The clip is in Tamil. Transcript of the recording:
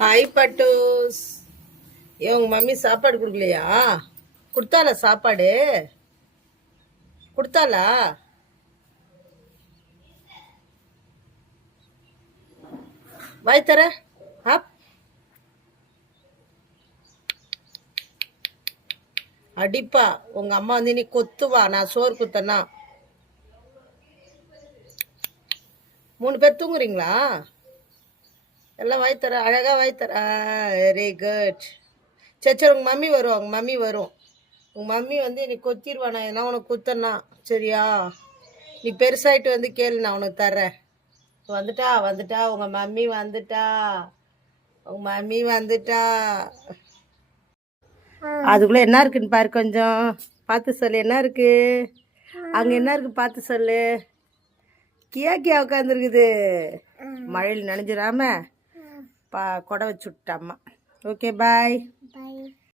ஹாய் பட்டூஸ். ஏன் உங்க மம்மி சாப்பாடு கொடுக்கலையா? கொடுத்தாளா? சாப்பாடு கொடுத்தாளா? வாய் தர. அப் அடிப்பா உங்க அம்மா வந்து நீ கொத்துவா. நான் சோறு குத்தனா 3 பேர் தூங்குறீங்களா? எல்லாம் வாய் தர, அழகா வாய் தர. Very good. சரி சரி, உங்க மம்மி வரும், உங்க மம்மி வரும். உங்க மம்மி வந்து நீ கொத்திடுவா. நான் என்ன உனக்கு குத்தனா? சரியா? நீ பெருசாயிட்டு வந்து கேளு, நான் உனக்கு தர்றேன். வந்துட்டா வந்துட்டா உங்க மம்மி வந்துட்டா. உங்க மம்மி வந்துட்டா. அதுக்குள்ள என்ன இருக்குன்னு பாரு, கொஞ்சம் பார்த்து சொல்லு. என்ன இருக்கு அங்க? என்ன இருக்கு பார்த்து சொல்லு. கியா கியா உட்காந்துருக்குது. மழையில் நனைஞ்சிடாம கொடை வச்சு விட்டாம்மா. Okay bye.